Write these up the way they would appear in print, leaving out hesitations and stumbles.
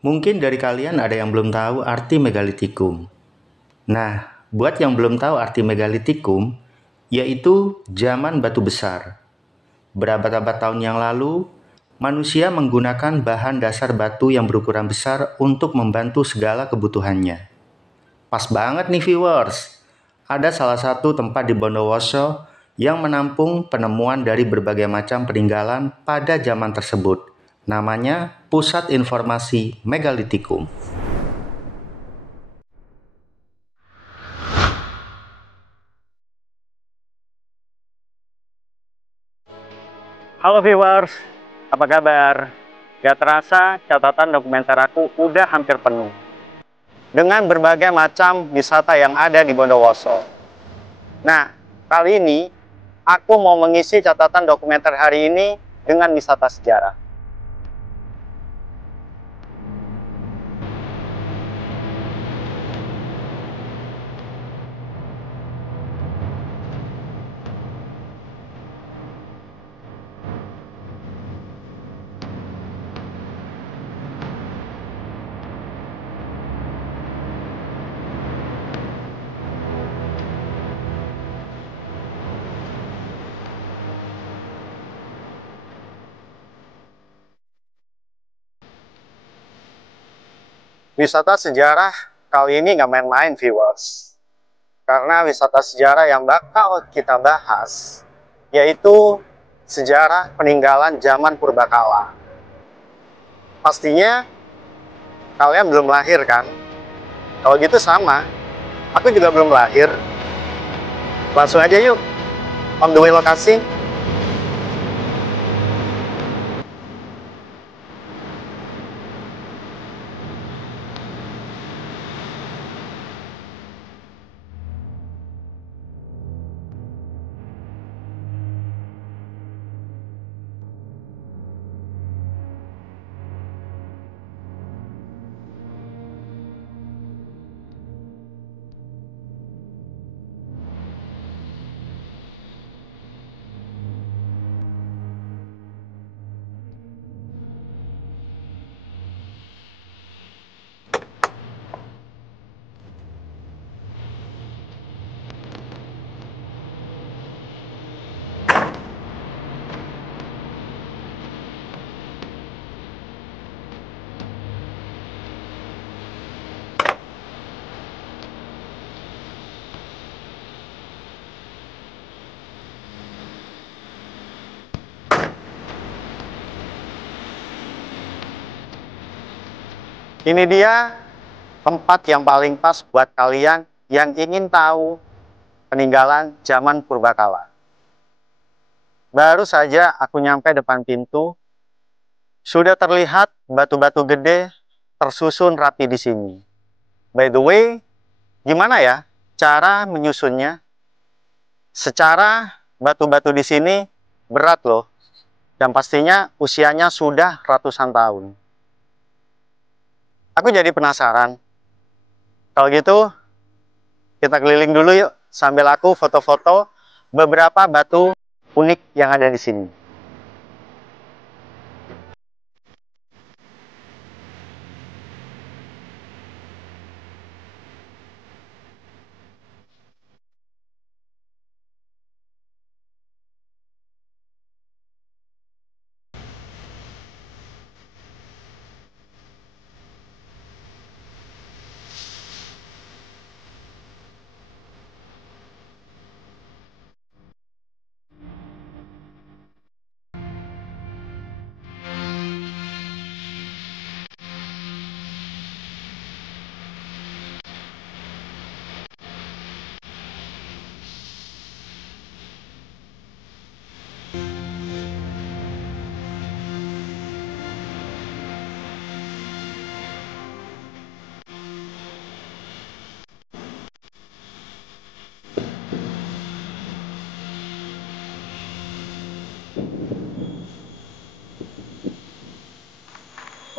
Mungkin dari kalian ada yang belum tahu arti megalitikum. Nah, buat yang belum tahu arti megalitikum, yaitu zaman batu besar. Berabad-abad tahun yang lalu, manusia menggunakan bahan dasar batu yang berukuran besar untuk membantu segala kebutuhannya. Pas banget nih viewers, ada salah satu tempat di Bondowoso yang menampung penemuan dari berbagai macam peninggalan pada zaman tersebut. Namanya Pusat Informasi Megalitikum. Halo viewers, apa kabar? Gak terasa catatan dokumenter aku udah hampir penuh dengan berbagai macam wisata yang ada di Bondowoso. Nah, kali ini aku mau mengisi catatan dokumenter hari ini dengan wisata sejarah. Wisata sejarah kali ini nggak main-main viewers. Karena wisata sejarah yang bakal kita bahas yaitu sejarah peninggalan zaman purbakala. Pastinya kalian belum lahir kan? Kalau gitu sama, aku juga belum lahir. Langsung aja yuk, on the way lokasi. Ini dia tempat yang paling pas buat kalian yang ingin tahu peninggalan zaman purbakala. Baru saja aku nyampe depan pintu, sudah terlihat batu-batu gede tersusun rapi di sini. By the way, gimana ya cara menyusunnya? Secara batu-batu di sini berat loh, dan pastinya usianya sudah ratusan tahun. Aku jadi penasaran. Kalau gitu, kita keliling dulu yuk, sambil aku foto-foto beberapa batu unik yang ada di sini.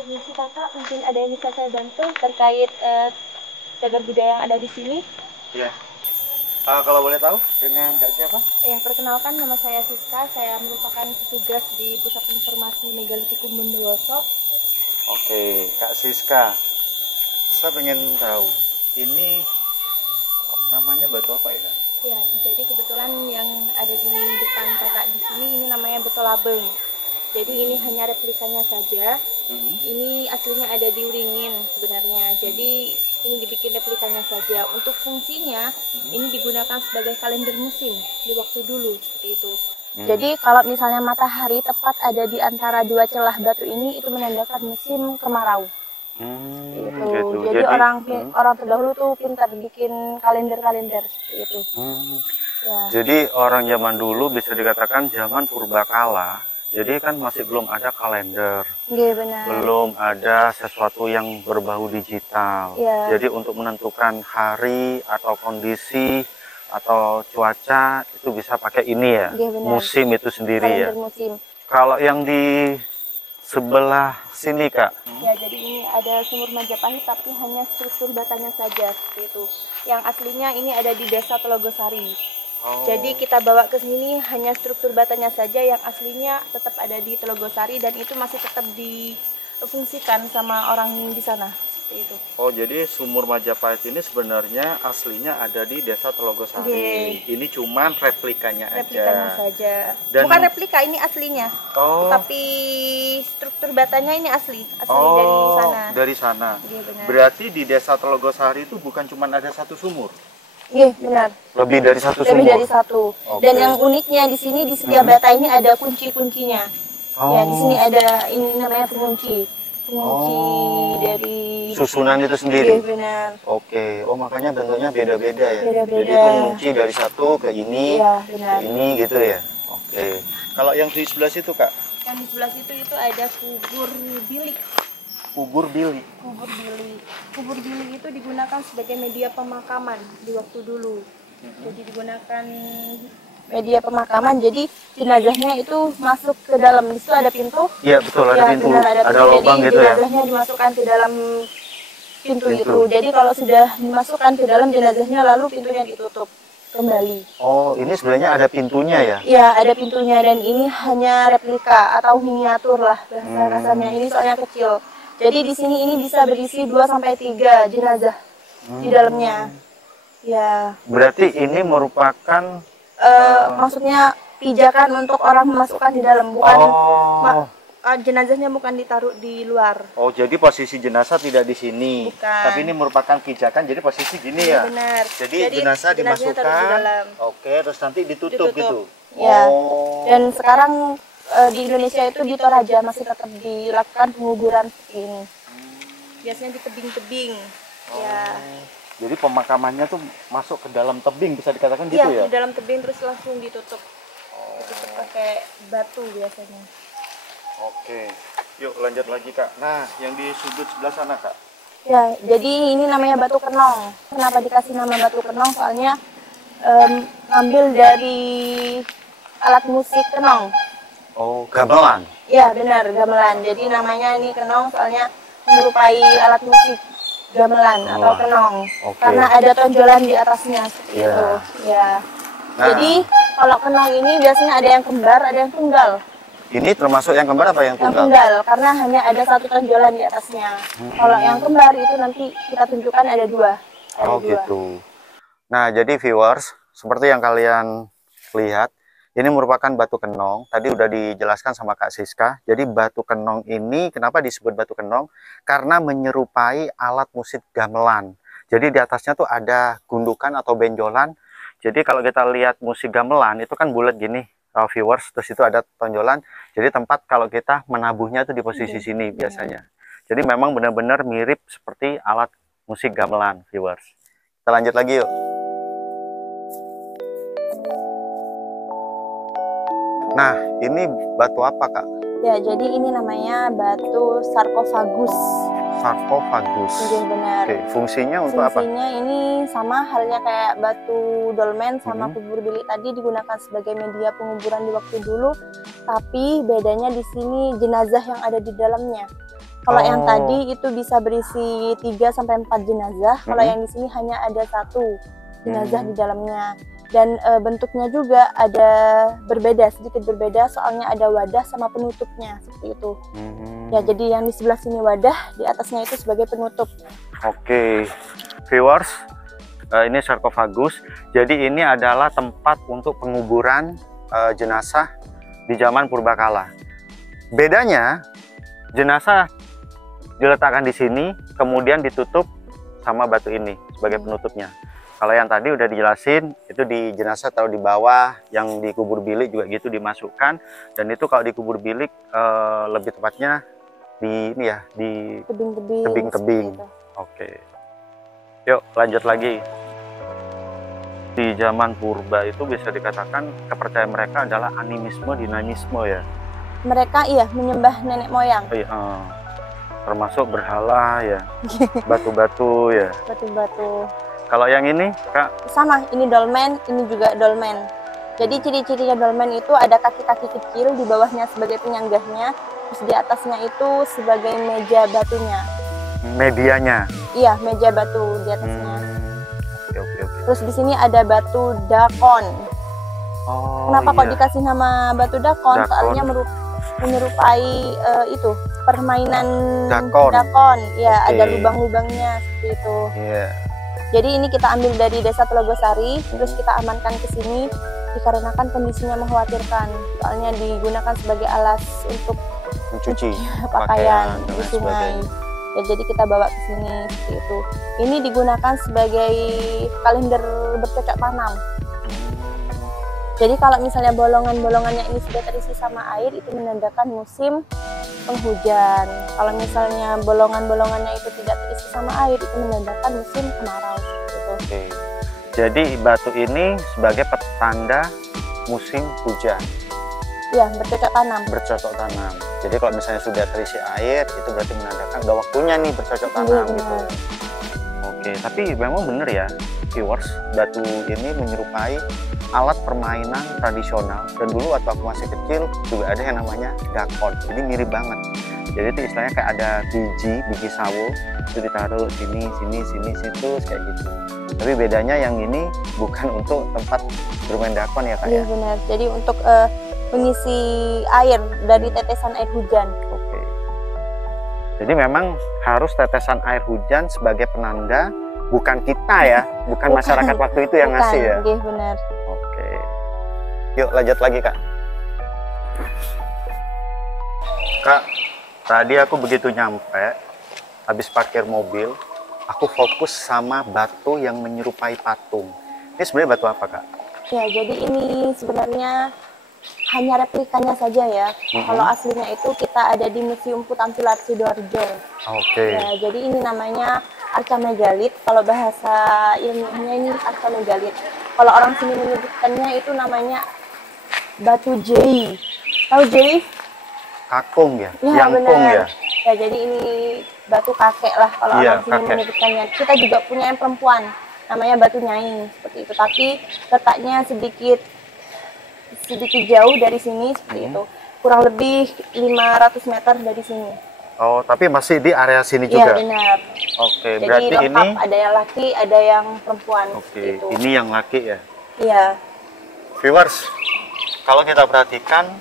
Permisi kakak, mungkin ada yang bisa saya bantu terkait cagar budaya yang ada di sini? Iya. Kalau boleh tahu, dengan Kak siapa? Ya, perkenalkan nama saya Siska, saya merupakan petugas di Pusat Informasi Megalitikum Bondowoso. Oke, Kak Siska, saya pengen tahu ini namanya batu apa ya, Kak? Ya, jadi kebetulan yang ada di depan kakak di sini ini namanya beto labeng. Jadi ini hanya replikanya saja. Ini aslinya ada di Uringin sebenarnya. Jadi ini dibikin replikanya saja. Untuk fungsinya ini digunakan sebagai kalender musim di waktu dulu seperti itu. Jadi kalau misalnya matahari tepat ada di antara dua celah batu ini, itu menandakan musim kemarau. Itu. Gitu. Jadi orang terdahulu tuh pintar bikin kalender-kalender seperti itu. Ya. Jadi orang zaman dulu bisa dikatakan zaman purbakala. Jadi kan masih belum ada kalender, Iya, benar. belum ada sesuatu yang berbau digital. Iya. Jadi untuk menentukan hari atau kondisi atau cuaca itu bisa pakai ini ya, Iya, benar. musim itu sendiri ya. Kalender musim. Kalau yang di sebelah sini, Kak, Ya, jadi ini ada sumur Majapahit tapi hanya struktur batanya saja seperti itu. Yang aslinya ini ada di Desa Telogosari. Jadi kita bawa ke sini hanya struktur batanya saja, yang aslinya tetap ada di Telogosari dan itu masih tetap difungsikan sama orang di sana seperti itu. oh jadi sumur Majapahit ini sebenarnya aslinya ada di Desa Telogosari. Oke. Ini cuman replikanya Replikanya aja. saja. Dan- Bukan replika, ini aslinya. Oh, Tapi struktur batanya ini asli dari sana. dari sana. Iya, benar. Berarti di Desa Telogosari itu bukan cuma ada satu sumur, Iya, benar. lebih dari satu Lebih sumur. dari satu. Oke. Dan yang uniknya di sini di setiap bata ini ada kunci-kuncinya. Oh, Ya, di sini ada ini namanya pengunci. Pengunci dari susunan itu Iya, sendiri. benar. Oke, oh makanya bentuknya beda-beda ya. Beda-beda. Jadi mengunci dari satu ke ini, Iya, benar. ke ini gitu ya. Oke. Kalau yang di sebelah situ, Kak, Yang di sebelah situ itu ada kubur bilik. kubur bilik. Kubur bilik. Kubur bilik itu digunakan sebagai media pemakaman di waktu dulu. Jadi digunakan media pemakaman. Jadi jenazahnya itu masuk ke dalam. Di situ ada pintu. Iya betul, ada Ya, pintu, benar, ada pintu. lubang Jadi gitu ya. jenazahnya dimasukkan ke dalam pintu Pintu. itu. Jadi kalau sudah dimasukkan ke dalam jenazahnya lalu pintunya ditutup kembali. Oh, ini sebenarnya ada pintunya ya. Ya, ada pintunya dan ini hanya replika atau miniatur lah bahasa kasarnya. Ini soalnya kecil. Jadi di sini ini bisa berisi 2 sampai 3 jenazah di dalamnya. Ya, Berarti ini merupakan maksudnya pijakan untuk orang memasukkan di dalam, bukan oh. jenazahnya bukan ditaruh di luar. Oh, jadi posisi jenazah tidak di sini. Bukan. Tapi ini merupakan pijakan, jadi posisi gini ya. Benar. Jadi jenazah jenazahnya taruh di dimasukkan. dalam. Oke, terus nanti ditutup gitu. Ya. Oh. Dan sekarang di Indonesia itu di Toraja masih tetap dilakukan penguburan seperti ini. Biasanya di tebing-tebing. Ya. Jadi pemakamannya tuh masuk ke dalam tebing, bisa dikatakan Iya, gitu ya? di dalam tebing terus langsung ditutup. Ditutup pakai batu biasanya. Oke. Yuk lanjut lagi, Kak. Nah, yang di sudut sebelah sana, Kak. Ya, jadi ini namanya batu kenong. Kenapa dikasih nama batu kenong? Soalnya ambil dari alat musik kenong. Oh, gamelan. Ya, benar, gamelan. Jadi namanya ini kenong soalnya menyerupai alat musik gamelan atau kenong. Oke. Karena ada tonjolan di atasnya seperti Ya. itu. Ya. Nah. Jadi kalau kenong ini biasanya ada yang kembar, ada yang tunggal. Ini termasuk yang kembar apa yang Yang tunggal? tunggal karena hanya ada satu tonjolan di atasnya. Kalau yang kembar itu nanti kita tunjukkan ada 2. Ada Oh 2. gitu. Nah, jadi viewers, seperti yang kalian lihat, ini merupakan batu kenong. Tadi udah dijelaskan sama Kak Siska. Jadi batu kenong ini kenapa disebut batu kenong? Karena menyerupai alat musik gamelan. Jadi di atasnya tuh ada gundukan atau benjolan. Jadi kalau kita lihat musik gamelan itu kan bulat gini, viewers. Terus itu ada tonjolan. Jadi tempat kalau kita menabuhnya tuh di posisi sini biasanya. Jadi memang benar-benar mirip seperti alat musik gamelan, viewers. Kita lanjut lagi yuk. Nah, ini batu apa, Kak? Ya, jadi ini namanya batu sarkofagus. Sarkofagus. Iya, benar. Oke, fungsinya untuk apa? Fungsinya ini sama halnya kayak batu dolmen sama kubur bilik tadi, digunakan sebagai media penguburan di waktu dulu. Tapi bedanya di sini jenazah yang ada di dalamnya. Kalau yang tadi itu bisa berisi 3 sampai 4 jenazah. Kalau yang di sini hanya ada 1 jenazah di dalamnya. Dan bentuknya juga ada berbeda, sedikit berbeda, soalnya ada wadah sama penutupnya seperti itu. Ya, jadi yang di sebelah sini wadah, di atasnya itu sebagai penutup. Oke, viewers, ini sarkofagus. Jadi ini adalah tempat untuk penguburan jenazah di zaman purbakala. Bedanya, jenazah diletakkan di sini, kemudian ditutup sama batu ini sebagai penutupnya. Kalau yang tadi udah dijelasin, itu di jenazah taruh di bawah, yang dikubur bilik juga gitu dimasukkan. Dan itu kalau dikubur bilik lebih tepatnya di ini ya, di tebing-tebing. Oke. Yuk lanjut lagi. Di zaman purba itu bisa dikatakan kepercayaan mereka adalah animisme, dinamisme ya. Mereka menyembah nenek moyang. Termasuk berhala ya, batu-batu ya. Batu-batu. Kalau yang ini, Kak? Sama, ini dolmen, ini juga dolmen. Jadi ciri-cirinya dolmen itu ada kaki-kaki kecil, di bawahnya sebagai penyanggahnya, terus di atasnya itu sebagai meja batunya. Medianya? Iya, meja batu di atasnya. Oke. Terus di sini ada batu dakon. Kenapa kok dikasih nama batu dakon? Soalnya menyerupai itu permainan dakon. Ya, ada lubang-lubangnya seperti itu. Jadi ini kita ambil dari desa Telogosari, terus kita amankan ke sini dikarenakan kondisinya mengkhawatirkan. Soalnya digunakan sebagai alas untuk mencuci pakaian di sungai. Ya, jadi kita bawa ke sini seperti itu. Ini digunakan sebagai kalender bercocok tanam. Jadi kalau misalnya bolongan-bolongannya ini sudah terisi sama air, itu menandakan musim penghujan. Kalau misalnya bolongan-bolongannya itu tidak terisi sama air, itu menandakan musim kemarau. Gitu. Oke. Jadi batu ini sebagai petanda musim hujan. Ya, bercocok tanam. Bercocok tanam. Jadi kalau misalnya sudah terisi air, itu berarti menandakan udah waktunya nih bercocok tanam. Gitu. Oke, tapi memang benar ya, viewers, batu ini menyerupai alat permainan tradisional. Dan dulu waktu aku masih kecil juga ada yang namanya dakon. Jadi mirip banget. Jadi itu istilahnya kayak ada biji sawo, itu ditaruh sini, situ, kayak gitu. Tapi bedanya yang ini bukan untuk tempat bermain dakon ya Kak? Iya benar. Jadi untuk mengisi air dari tetesan air hujan. Oke. Jadi memang harus tetesan air hujan sebagai penanda, bukan kita ya, bukan masyarakat waktu itu yang ngasih ya. Iya benar. Oke. Yuk lanjut lagi Kak. Kak, tadi aku begitu nyampe, habis parkir mobil, aku fokus sama batu yang menyerupai patung. Ini sebenarnya batu apa Kak? Ya, jadi ini sebenarnya hanya replikanya saja ya. Kalau aslinya itu kita ada di Museum Putampilar Sidoarjo. Oke. Ya, jadi ini namanya arca megalit. Kalau bahasa ilmiahnya ini arca megalit. Kalau orang sini menyebutkannya itu namanya batu jei. Tahu jei? Kakung ya? Ya, Yangkung benar. ya? Ya, jadi ini batu kakek lah kalau orang sini menyebutkannya. Kita juga punya yang perempuan, namanya batu nyai seperti itu. Tapi letaknya sedikit jauh dari sini seperti itu. Kurang lebih 500 meter dari sini. Oh, tapi masih di area sini juga? Iya, benar. Oke, jadi berarti lengkap, ini ada yang laki, ada yang perempuan. Oke, itu. ini yang laki ya? Iya. Viewers, kalau kita perhatikan,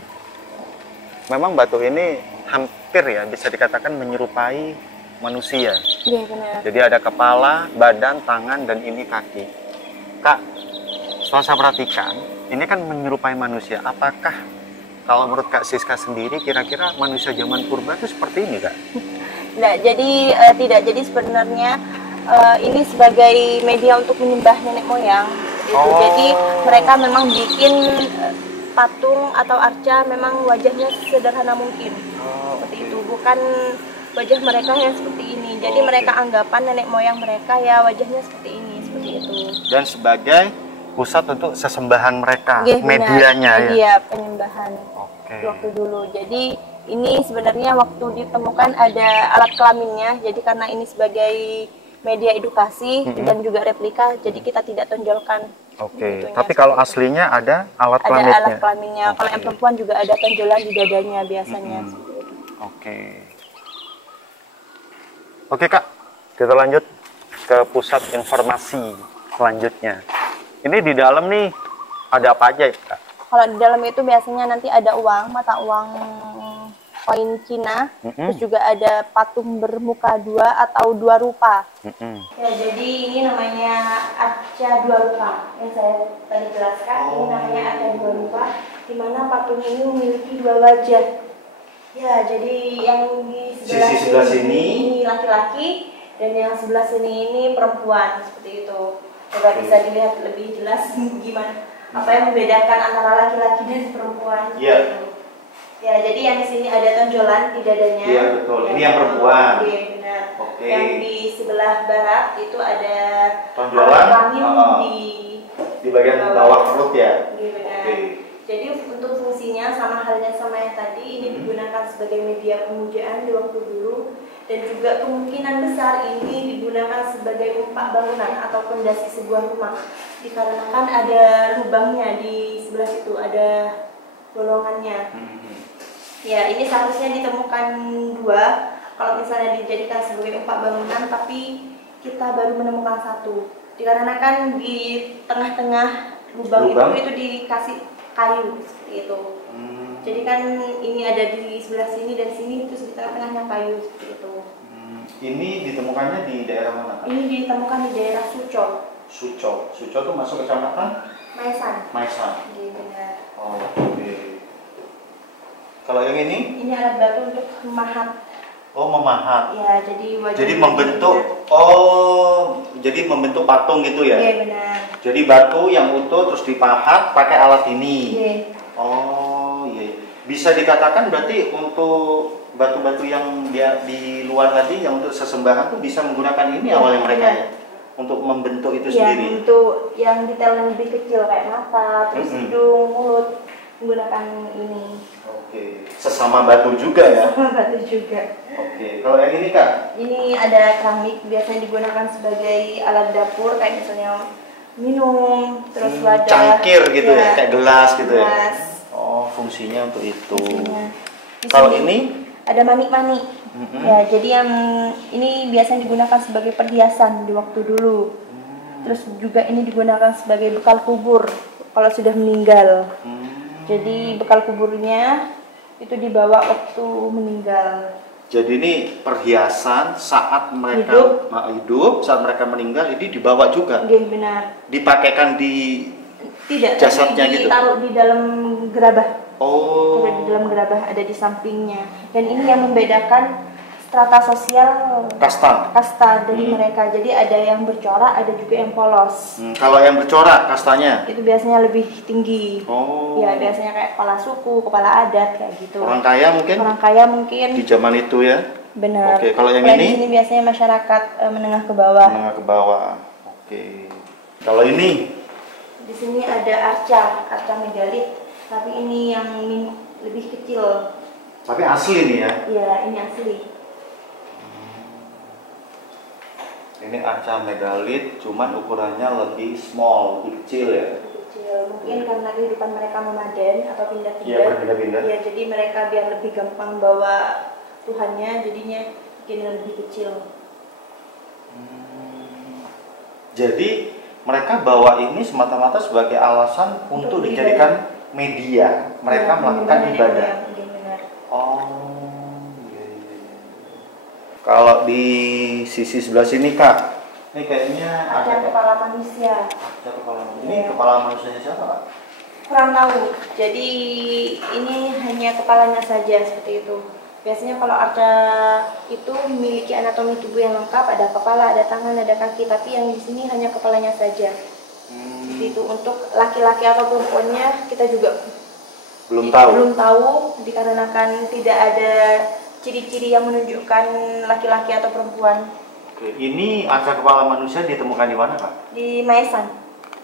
memang batu ini hampir ya bisa dikatakan menyerupai manusia. Iya, benar. Jadi ada kepala, badan, tangan, dan ini kaki. Kak, setelah saya perhatikan, ini kan menyerupai manusia. Apakah kalau menurut Kak Siska sendiri, kira-kira manusia zaman purba itu seperti ini, Kak? Nah, jadi tidak. Jadi sebenarnya ini sebagai media untuk menyembah nenek moyang. Jadi mereka memang bikin patung atau arca memang wajahnya sederhana mungkin. Seperti itu, bukan wajah mereka yang seperti ini. Jadi mereka anggapan nenek moyang mereka ya wajahnya seperti ini, seperti itu. Dan sebagai pusat untuk sesembahan mereka, medianya benar, ya? Penyembahan waktu dulu. Jadi ini sebenarnya waktu ditemukan ada alat kelaminnya. Jadi karena ini sebagai media edukasi dan juga replika, jadi kita tidak tonjolkan. Tapi kalau aslinya ada alat kelaminnya? Ada alat kelaminnya. Kalau yang perempuan juga ada tonjolan di dadanya biasanya. Oke Kak, kita lanjut ke pusat informasi selanjutnya. Ini di dalam nih Ada apa aja itu, Kak? Kalau di dalam itu biasanya nanti ada uang, mata uang koin Cina, terus juga ada patung bermuka dua atau dua rupa. Ya, jadi ini namanya arca dua rupa yang saya tadi jelaskan. Ini namanya arca dua rupa, di mana patung ini memiliki dua wajah. Ya, jadi yang di Sisi sebelah sini ini laki-laki dan yang sebelah sini ini perempuan, seperti itu. Coba bisa dilihat lebih jelas gimana apa yang membedakan antara laki-laki dan perempuan. Iya. Ya, jadi yang di sini ada tonjolan di dadanya. Iya, betul. Ini yang perempuan. Iya, benar. Oke. Yang di sebelah barat itu ada Tonjolan kelamin di bagian bawah perut ya. Iya, benar. Oke. Jadi untuk fungsinya sama halnya sama yang tadi, ini digunakan sebagai media pemujaan di waktu dulu, dan juga kemungkinan besar ini digunakan sebagai umpak bangunan atau fondasi sebuah rumah, dikarenakan ada lubangnya di sebelah situ, ada bolongannya. Ya, ini seharusnya ditemukan dua kalau misalnya dijadikan sebagai umpak bangunan, tapi kita baru menemukan satu, dikarenakan di tengah-tengah lubang itu dikasih kayu seperti itu. Jadi kan ini ada di sebelah sini dan sini, terus di tengah-tengahnya kayu seperti itu. Ini ditemukannya di daerah mana, Kak? Ini ditemukan di daerah Suco. Suco tuh masuk kecamatan Maesan. Maesan. Iya, benar. Oh, oke. Kalau yang ini? Ini alat batu untuk memahat. Oh, memahat. Ya, jadi wajah. Jadi membentuk. Oh, jadi membentuk patung gitu ya? Iya, benar. Jadi batu yang utuh terus dipahat pakai alat ini. Iya. Oh, iya. Bisa dikatakan berarti untuk batu-batu yang dia di luar tadi yang untuk sesembahan tuh bisa menggunakan ini awalnya mereka ya? Untuk membentuk itu Ya, sendiri. untuk yang detail yang lebih kecil kayak mata, terus hidung, mulut, menggunakan ini. Oke. Sesama batu juga ya? Sama batu juga. Oke. Kalau yang ini, Kak? Ini ada keramik, biasanya digunakan sebagai alat dapur kayak misalnya minum, terus wadah. Cangkir gitu ya? Kayak gelas gitu ya? Gelas. Oh, fungsinya untuk itu. Di Kalau sini ini? ada manik-manik. Ya, jadi yang ini biasanya digunakan sebagai perhiasan di waktu dulu. Terus juga ini digunakan sebagai bekal kubur kalau sudah meninggal. Jadi bekal kuburnya itu dibawa waktu meninggal. Jadi ini perhiasan saat mereka hidup, saat mereka meninggal ini dibawa juga. Iya, benar. Dipakaikan di jasadnya gitu. Ditaruh di dalam gerabah. Oh. Di dalam gerabah ada di sampingnya. Dan ini yang membedakan strata sosial kasta dari mereka. Jadi ada yang bercorak, ada juga yang polos. Kalau yang bercorak kastanya? Itu biasanya lebih tinggi. Oh. Ya, biasanya kayak kepala suku, kepala adat kayak gitu. Orang kaya mungkin? Orang kaya mungkin. Di zaman itu ya? Benar. Oke, kalau yang ini? ini? Di sini biasanya masyarakat menengah ke bawah. Menengah ke bawah. Oke. Kalau ini? Di sini ada arca megalit, tapi ini yang lebih kecil. Tapi asli nih ya? Iya, ini asli. Ini arca megalit, cuman ukurannya lebih small, lebih kecil ya? Kecil, mungkin karena kehidupan mereka memadan atau pindah-pindah. Iya, berpindah-pindah. Iya, jadi mereka biar lebih gampang bawa Tuhannya, jadinya bikin lebih kecil. Jadi mereka bawa ini semata-mata sebagai alasan untuk dijadikan media mereka melakukan ibadah. Iya, benar. Oh, iya. Kalau di sisi sebelah sini, Kak, ini kayaknya ada kepala manusia. Ada kepala manusia. Ini kepala manusianya siapa, Kak? Kurang tahu. Jadi ini hanya kepalanya saja seperti itu. Biasanya kalau arca itu memiliki anatomi tubuh yang lengkap, ada kepala, ada tangan, ada kaki, tapi yang di sini hanya kepalanya saja. Seperti itu. Untuk laki-laki atau perempuannya kita juga belum tahu dikarenakan tidak ada ciri-ciri yang menunjukkan laki-laki atau perempuan. Oke, ini arca kepala manusia ditemukan di mana, Kak? Di Maesan.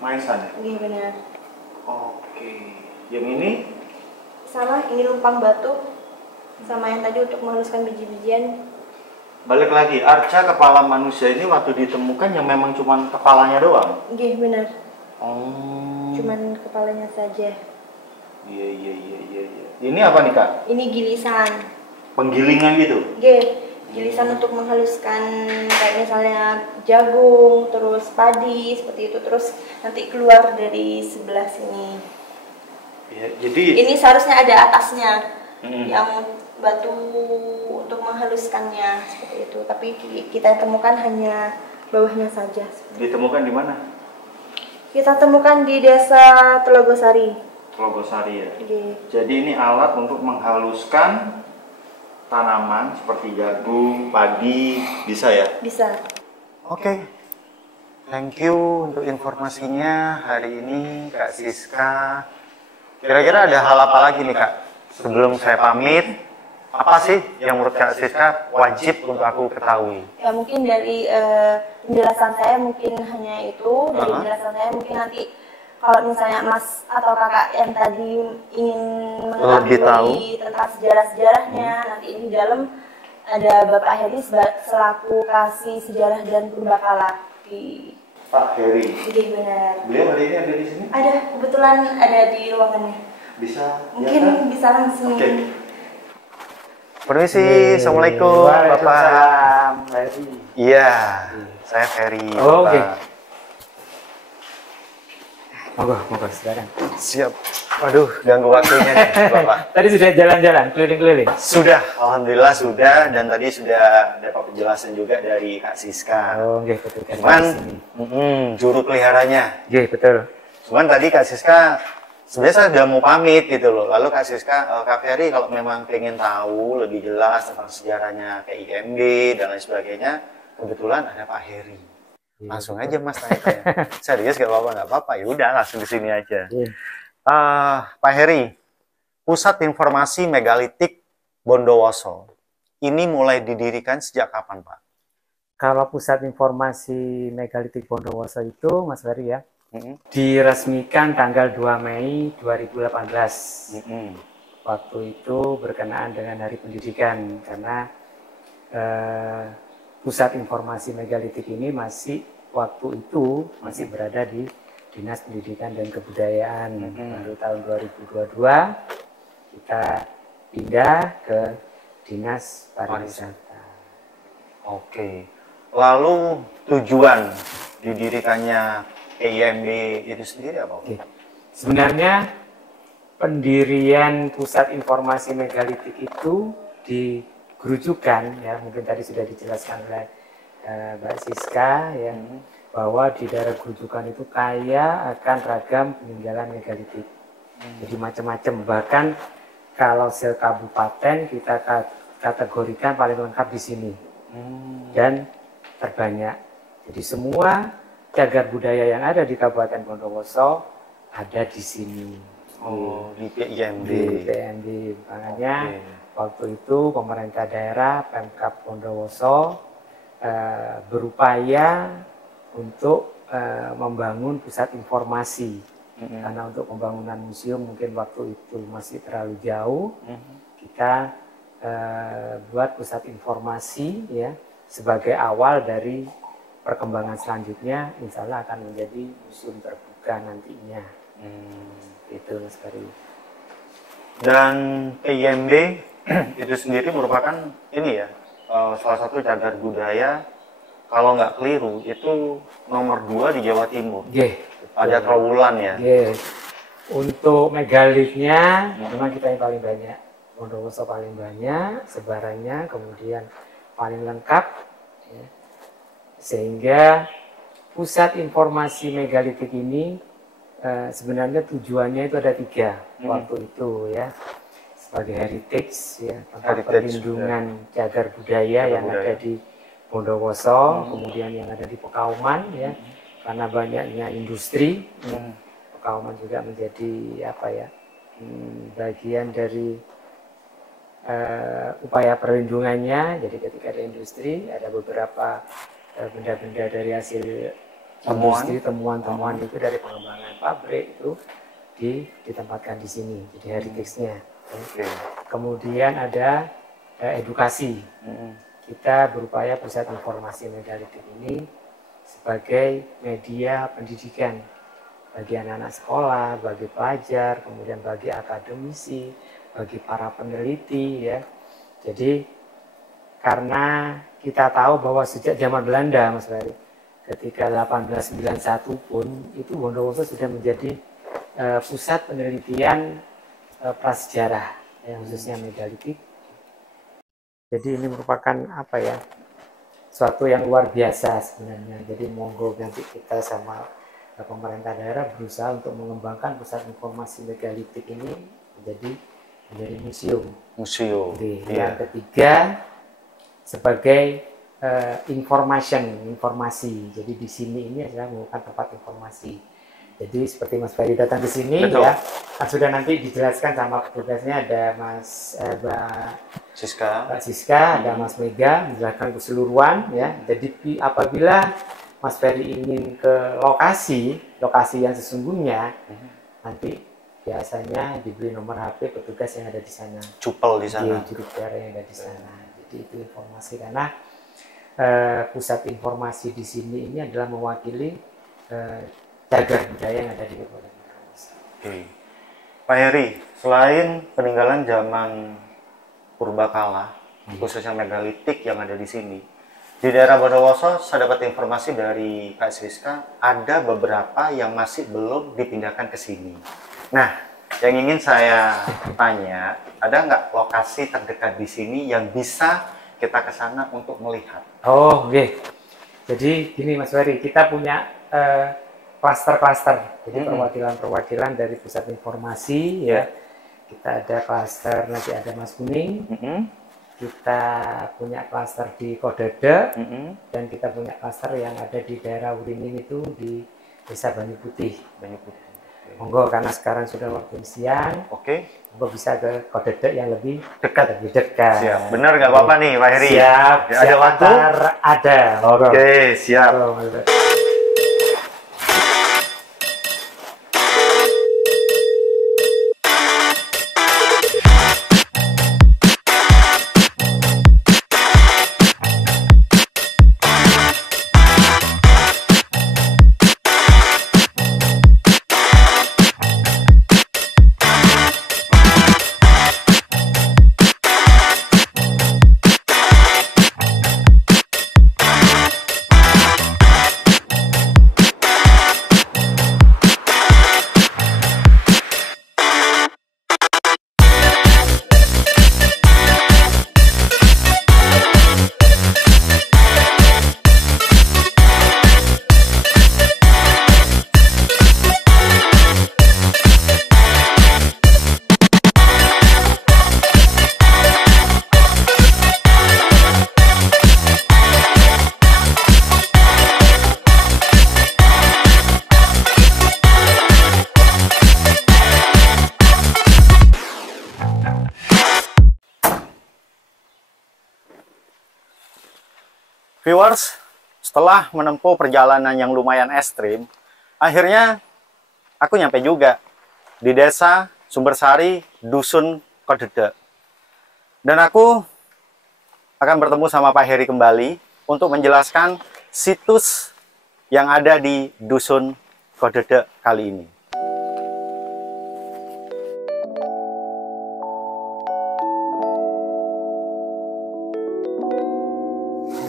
Maesan ya? Iya, benar. Oke. Yang ini? Sama, ini lumpang batu. Sama yang tadi untuk menghaluskan biji-bijian. Balik lagi, arca kepala manusia ini waktu ditemukan yang memang cuma kepalanya doang? Iya, benar. Oh. Cuman kepalanya saja. Iya. Ini apa nih, Kak? Ini gilisan. Penggilingan gitu? Iya, gilisan untuk menghaluskan kayak kayak misalnya jagung, terus padi seperti itu, terus nanti keluar dari sebelah sini. Ya, jadi ini seharusnya ada atasnya yang batu untuk menghaluskannya seperti itu, tapi kita temukan hanya bawahnya saja. ditemukan di mana? Kita temukan di desa Telogosari. Telogosari ya. Oke. Jadi ini alat untuk menghaluskan tanaman seperti jagung, padi, bisa ya? Bisa. Oke. Thank you untuk informasinya hari ini Kak Siska. Kira-kira ada hal apa lagi nih Kak? Sebelum saya pamit, apa sih yang menurut Kak Siska wajib untuk aku ketahui? Ya mungkin dari penjelasan saya mungkin hanya itu. Dari penjelasan saya mungkin nanti kalau misalnya Mas atau Kakak yang tadi ingin Lebih tahu mengetahui tentang sejarah-sejarahnya, nanti di dalam ada Bapak Heri selaku kasih sejarah dan purbakala di Pak Heri. Jadi benar. Beliau hari ini ada di sini? Ada, kebetulan ada di ruangannya. Bisa? Mungkin ya, kan? bisa langsung. Oke. Permisi, Assalamualaikum Bapak. Waalaikumsalam, Ferry. Iya, saya Ferry. Oh, Bapak. oke. Monggo sekarang. Siap. Waduh, ganggu waktunya nih, Bapak. Tadi sudah jalan-jalan, keliling-keliling. Sudah, alhamdulillah sudah, dan tadi sudah dapat penjelasan juga dari Kak Siska. Oh, oke, betul. Cuman, juru peliharanya. Oke, betul. Cuman tadi Kak Siska, sebenarnya saya sudah mau pamit gitu loh. Lalu Kak Siska, Kak Ferry kalau memang pengen tahu lebih jelas tentang sejarahnya KIMB dan lain sebagainya, kebetulan ada Pak Heri. Langsung aja Mas tanya-tanya. Serius gak apa-apa, nggak apa-apa. Ya udah langsung di sini aja. Pak Heri, Pusat Informasi Megalitik Bondowoso ini mulai didirikan sejak kapan, Pak? Kalau Pusat Informasi Megalitik Bondowoso itu, Mas Ferry ya, diresmikan tanggal 2 Mei 2018. Waktu itu berkenaan dengan Hari Pendidikan, karena Pusat Informasi Megalitik ini waktu itu masih berada di Dinas Pendidikan dan Kebudayaan. Baru tahun 2022 kita pindah ke Dinas Pariwisata. Oke. Lalu tujuan didirikannya KIMB itu sendiri apa? Oke. Sebenarnya pendirian Pusat Informasi Megalitik itu digerujukan, ya mungkin tadi sudah dijelaskan oleh Mbak Siska ya, bahwa di daerah Gerujukan itu kaya akan ragam peninggalan megalitik. Jadi macam-macam, bahkan kalau se-kabupaten kita kategorikan paling lengkap di sini dan terbanyak. Jadi semua cagar budaya yang ada di Kabupaten Bondowoso ada di sini. Oh, di KIMB. Di PMB. Makanya waktu itu pemerintah daerah Pemkab Bondowoso berupaya untuk membangun pusat informasi, karena untuk pembangunan museum mungkin waktu itu masih terlalu jauh. Kita buat pusat informasi ya sebagai awal dari perkembangan selanjutnya, insya Allah akan menjadi museum terbuka nantinya. Itu Mas Ferry. Dan KIMB itu sendiri merupakan ini ya, salah satu cagar budaya, kalau nggak keliru itu nomor 2 di Jawa Timur. Ada Trawulan ya. Untuk megalitnya memang kita yang paling banyak, Bondowoso paling banyak sebarannya, kemudian paling lengkap ya. Sehingga pusat informasi megalitik ini sebenarnya tujuannya itu ada 3 waktu itu ya, sebagai heritage ya, tempat perlindungan cagar budaya yang ada di Bondowoso, kemudian yang ada di Pekauman ya, karena banyaknya industri, Pekauman juga menjadi apa ya, bagian dari upaya perlindungannya. Jadi ketika ada industri, ada beberapa benda-benda dari hasil industri, temuan-temuan itu dari pengembangan pabrik itu ditempatkan di sini, jadi heritage-nya. Kemudian ada edukasi. Kita berupaya pusat informasi megalitik ini sebagai media pendidikan bagi anak-anak sekolah, bagi pelajar, kemudian bagi akademisi, bagi para peneliti ya. Jadi karena kita tahu bahwa sejak zaman Belanda, Mas Ferry, ketika 1891 pun itu Bondowoso sudah menjadi pusat penelitian prasejarah, khususnya megalitik. Jadi ini merupakan apa ya, suatu yang luar biasa sebenarnya. Jadi monggo nanti kita sama pemerintah daerah berusaha untuk mengembangkan pusat informasi megalitik ini menjadi museum. Jadi, yang ketiga sebagai informasi. Jadi di sini ini adalah merupakan tempat informasi. Jadi seperti Mas Ferry datang ke sini, betul, ya, kan sudah nanti dijelaskan sama petugasnya, ada Mbak Siska, ada Mas Mega menjelaskan keseluruhan, ya. Jadi apabila Mas Ferry ingin ke lokasi yang sesungguhnya, nanti biasanya diberi nomor HP petugas yang ada di sana. Cupel di sana. Juru bicara yang ada di sana. Jadi itu informasi, karena pusat informasi di sini ini adalah mewakili cagar budaya yang ada di Kabupaten Bondowoso. Oke. Pak Heri, selain peninggalan zaman purbakala, khususnya megalitik yang ada di sini, di daerah Bondowoso saya dapat informasi dari Kak Siska, ada beberapa yang masih belum dipindahkan ke sini. Nah, yang ingin saya tanya, ada nggak lokasi terdekat di sini yang bisa kita ke sana untuk melihat? Oh, oke. Okay. Jadi gini Mas Ferry, kita punya klaster-klaster. Jadi perwakilan-perwakilan dari pusat informasi, ya. Kita ada klaster, nanti ada Mas Kuning. Kita punya klaster di Kodede, dan kita punya klaster yang ada di daerah Uringin itu di Desa Banyu Putih. Monggo, karena sekarang sudah waktu siang. Oke. Monggo bisa ke Kodede yang lebih dekat. Siap. Bener nggak apa-apa nih Pak Heri? Siap. Ya, ada waktu? Ada. Oke, siap. Viewers, setelah menempuh perjalanan yang lumayan ekstrim, akhirnya aku nyampe juga di Desa Sumbersari, Dusun Kodede. Dan aku akan bertemu sama Pak Heri kembali untuk menjelaskan situs yang ada di Dusun Kodede kali ini.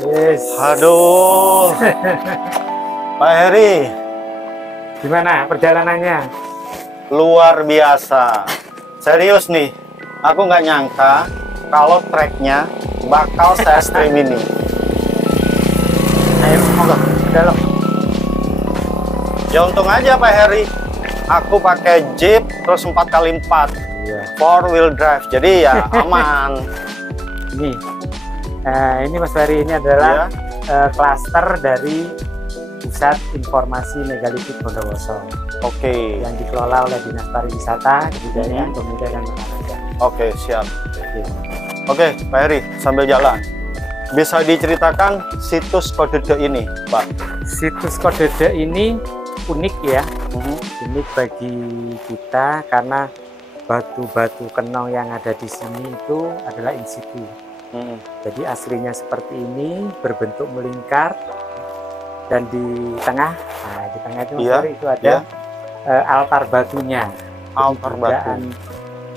Yes. Aduh, Pak Heri, gimana perjalanannya? Luar biasa, serius nih. Aku nggak nyangka kalau treknya bakal se-ekstrim ini. Ayo, monggo, dalam. Ya untung aja Pak Heri, aku pakai Jeep terus 4x4, 4-wheel drive, jadi ya aman. Ini Mas Ferry, ini adalah klaster dari Pusat Informasi Megalitik Bondowoso. Oke. Yang dikelola oleh Dinas Pariwisata, Kebudayaan, Pemuda dan Olahraga. Oke, siap. Oke, Pak Heri, sambil jalan, bisa diceritakan situs Kodede ini, Pak? Situs Kodede ini unik ya, unik bagi kita karena batu-batu kenong yang ada di sini itu adalah in situ. Jadi aslinya seperti ini, berbentuk melingkar, dan di tengah itu, itu ada altar batunya. Altar batu.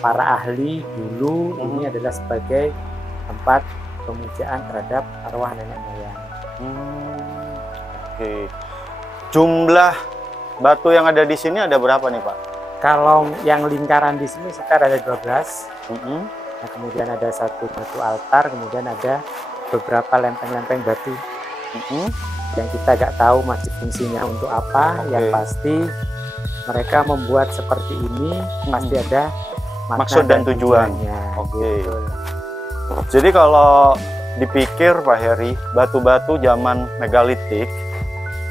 Para ahli dulu ini adalah sebagai tempat pemujaan terhadap arwah nenek moyang. Oke. Jumlah batu yang ada di sini ada berapa nih, Pak? Kalau yang lingkaran di sini sekitar ada 12. Mm-mm. Nah, kemudian ada satu batu altar, kemudian ada beberapa lempeng-lempeng batu yang kita nggak tahu masih fungsinya untuk apa. Oke. Yang pasti mereka membuat seperti ini pasti ada makna Maksud dan tujuan. tujuannya. Oke. Gitu. Jadi kalau dipikir Pak Heri, batu-batu zaman megalitik,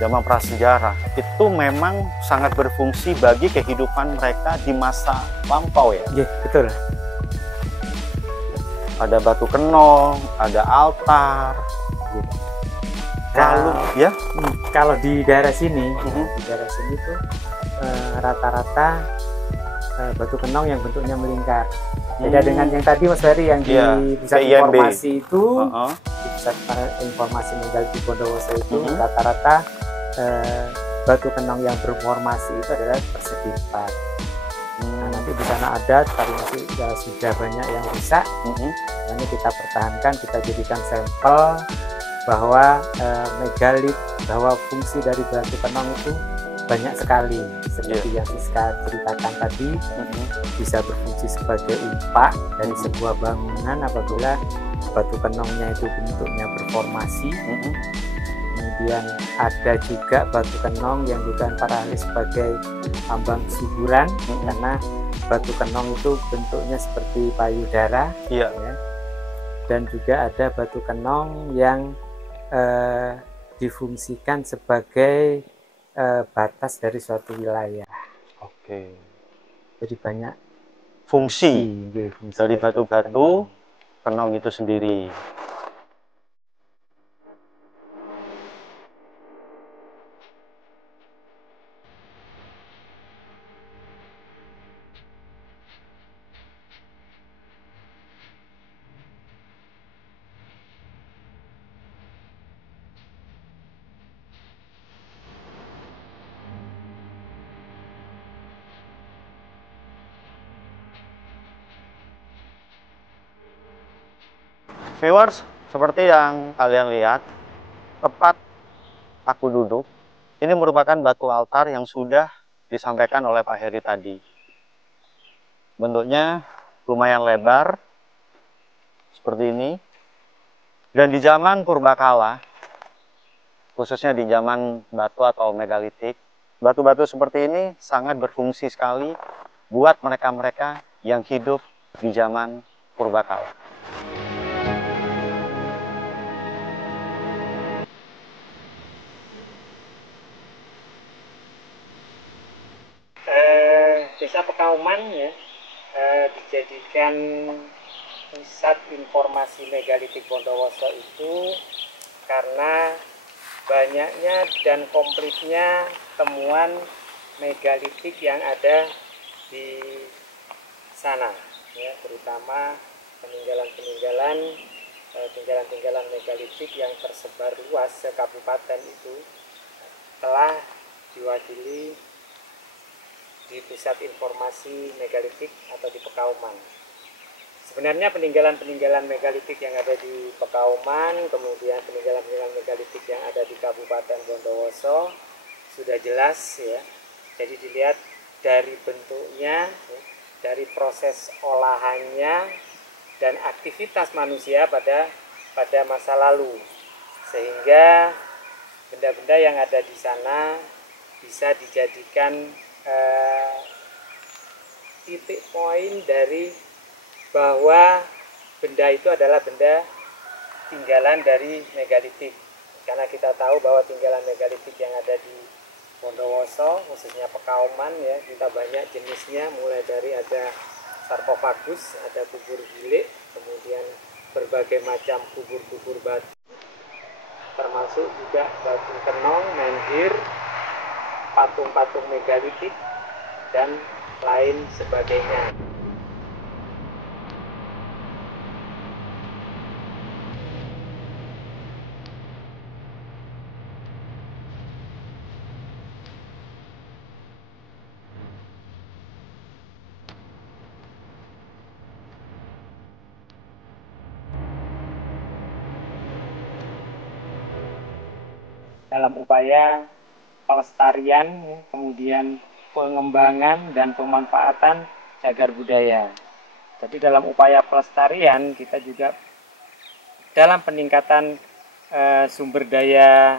zaman prasejarah, itu memang sangat berfungsi bagi kehidupan mereka di masa lampau ya. Iya, betul. Ada batu kenong, ada altar. Lalu ya, Kalau di daerah sini, Mhm. di daerah sini tuh rata-rata batu kenong yang bentuknya melingkar. Beda dengan yang tadi Mas Ferry yang di Iya, pusat PIMB. informasi itu, Heeh. di pusat informasi megalitik Bondowoso itu Mhm. rata-rata batu kenong yang berformasi itu adalah persegi 4. Nah, nanti di sana ada, tapi masih sudah banyak yang rusak. Mhm. Ini kita pertahankan, kita jadikan sampel bahwa megalit, bahwa fungsi dari batu kenong itu banyak sekali, seperti yang Siska ceritakan tadi, bisa berfungsi sebagai umpak dari sebuah bangunan apabila batu kenongnya itu bentuknya berformasi. Kemudian ada juga batu kenong yang juga para ahli sebagai ambang suburan, karena batu kenong itu bentuknya seperti payudara. Iya. Ya. Dan juga ada batu kenong yang difungsikan sebagai batas dari suatu wilayah. Oke. Jadi banyak Fungsi fungsi dari batu-batu kenong itu sendiri. Viewers, seperti yang kalian lihat, tepat aku duduk, ini merupakan batu altar yang sudah disampaikan oleh Pak Heri tadi. Bentuknya lumayan lebar, seperti ini. Dan di zaman purbakala, khususnya di zaman batu atau megalitik, batu-batu seperti ini sangat berfungsi sekali buat mereka-mereka yang hidup di zaman purbakala. Desa Pekauman ya dijadikan pusat informasi megalitik Bondowoso itu karena banyaknya dan komplitnya temuan megalitik yang ada di sana, ya, terutama tinggalan-tinggalan megalitik yang tersebar luas se kabupaten itu telah diwakili di pusat informasi megalitik atau di Pekauman. Sebenarnya peninggalan-peninggalan megalitik yang ada di Pekauman, kemudian peninggalan-peninggalan megalitik yang ada di Kabupaten Bondowoso sudah jelas ya. Jadi dilihat dari bentuknya, ya, dari proses olahannya dan aktivitas manusia pada masa lalu, sehingga benda-benda yang ada di sana bisa dijadikan titik poin dari bahwa benda itu adalah benda tinggalan dari megalitik, karena kita tahu bahwa tinggalan megalitik yang ada di Bondowoso khususnya Pekauman ya, kita banyak jenisnya, mulai dari ada sarkofagus, ada kubur gilik, kemudian berbagai macam kubur-kubur batu, termasuk juga batu kenong, menhir, patung-patung megalitik dan lain sebagainya. dalam upaya pelestarian, kemudian pengembangan dan pemanfaatan cagar budaya. Jadi dalam upaya pelestarian kita juga dalam peningkatan sumber daya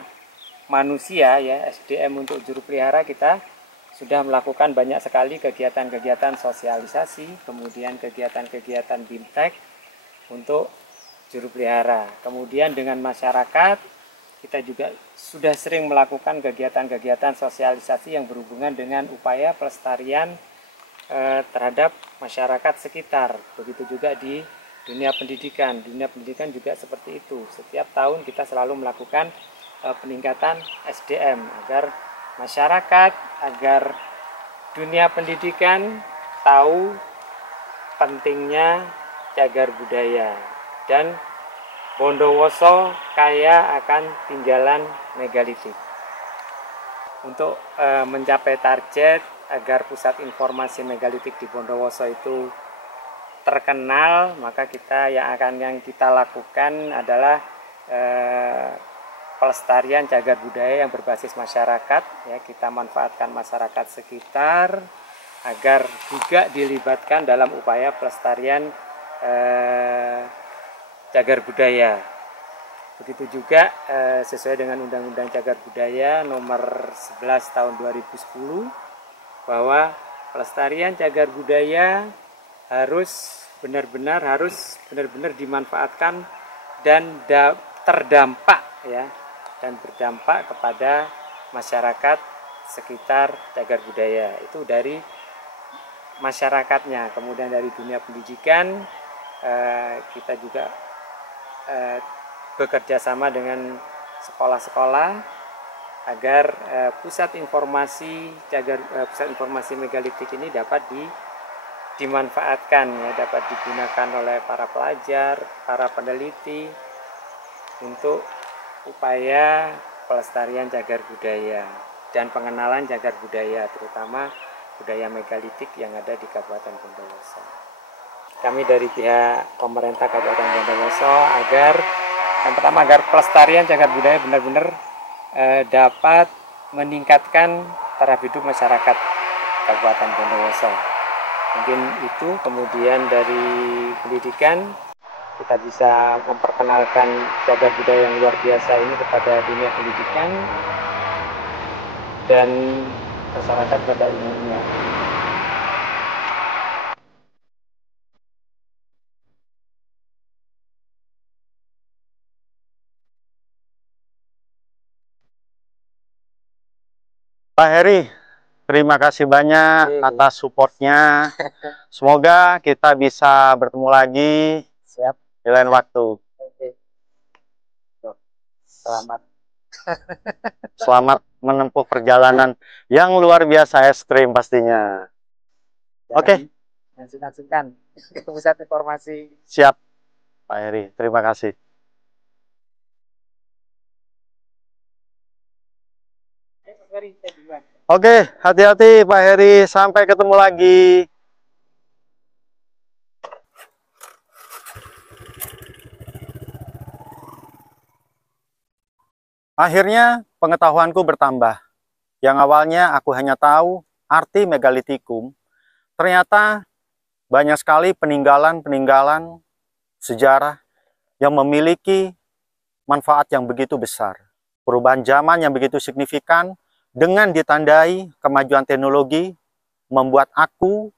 manusia ya, SDM untuk juru pelihara, kita sudah melakukan banyak sekali kegiatan-kegiatan sosialisasi, kemudian kegiatan-kegiatan BIMTEK untuk juru pelihara. Kemudian dengan masyarakat kita juga sudah sering melakukan kegiatan-kegiatan sosialisasi yang berhubungan dengan upaya pelestarian terhadap masyarakat sekitar. Begitu juga di dunia pendidikan. Dunia pendidikan juga seperti itu. Setiap tahun kita selalu melakukan peningkatan SDM agar masyarakat, agar dunia pendidikan tahu pentingnya cagar budaya, dan Bondowoso kaya akan tinggalan megalitik. Untuk mencapai target agar pusat informasi megalitik di Bondowoso itu terkenal, maka yang kita lakukan adalah pelestarian cagar budaya yang berbasis masyarakat. Ya, kita manfaatkan masyarakat sekitar agar juga dilibatkan dalam upaya pelestarian cagar budaya. Begitu juga sesuai dengan Undang-Undang Cagar Budaya nomor 11 tahun 2010, bahwa pelestarian cagar budaya harus benar-benar dimanfaatkan dan terdampak ya, dan berdampak kepada masyarakat sekitar cagar budaya. Itu dari masyarakatnya. Kemudian dari dunia pendidikan kita juga bekerja sama dengan sekolah-sekolah agar pusat informasi megalitik ini dapat dimanfaatkan ya, dapat digunakan oleh para pelajar, para peneliti untuk upaya pelestarian cagar budaya dan pengenalan cagar budaya, terutama budaya megalitik yang ada di Kabupaten Bondowoso. Kami dari pihak pemerintah Kabupaten Bondowoso yang pertama agar pelestarian cagar budaya benar-benar dapat meningkatkan taraf hidup masyarakat Kabupaten Bondowoso. Mungkin itu. Kemudian dari pendidikan kita bisa memperkenalkan cagar budaya yang luar biasa ini kepada dunia pendidikan dan masyarakat pada umumnya. Pak Heri, terima kasih banyak atas supportnya. Semoga kita bisa bertemu lagi. Siap. Di lain waktu. Oke. Selamat. Selamat menempuh perjalanan yang luar biasa ekstrim pastinya. Oke. Dan sunat-sunkan ke pusat informasi. Siap, Pak Heri. Terima kasih. Oke, hati-hati Pak Heri. Sampai ketemu lagi. Akhirnya pengetahuanku bertambah. Yang awalnya aku hanya tahu arti megalitikum, ternyata banyak sekali peninggalan-peninggalan sejarah yang memiliki manfaat yang begitu besar. Perubahan zaman yang begitu signifikan dengan ditandai kemajuan teknologi membuat aku,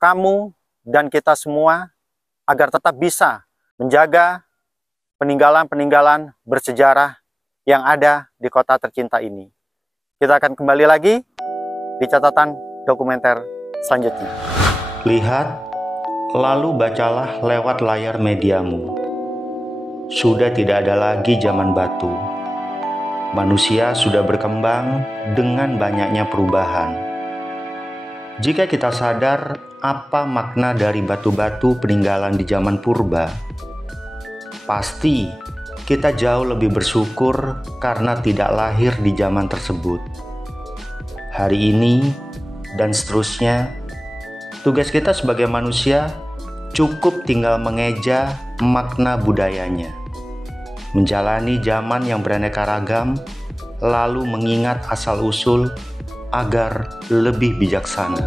kamu, dan kita semua agar tetap bisa menjaga peninggalan-peninggalan bersejarah yang ada di kota tercinta ini. Kita akan kembali lagi di catatan dokumenter selanjutnya. Lihat, lalu bacalah lewat layar mediamu. Sudah tidak ada lagi zaman batu. Manusia sudah berkembang dengan banyaknya perubahan. Jika kita sadar apa makna dari batu-batu peninggalan di zaman purba, pasti kita jauh lebih bersyukur karena tidak lahir di zaman tersebut. Hari ini dan seterusnya, tugas kita sebagai manusia cukup tinggal mengeja makna budayanya, menjalani zaman yang beraneka ragam lalu mengingat asal-usul agar lebih bijaksana.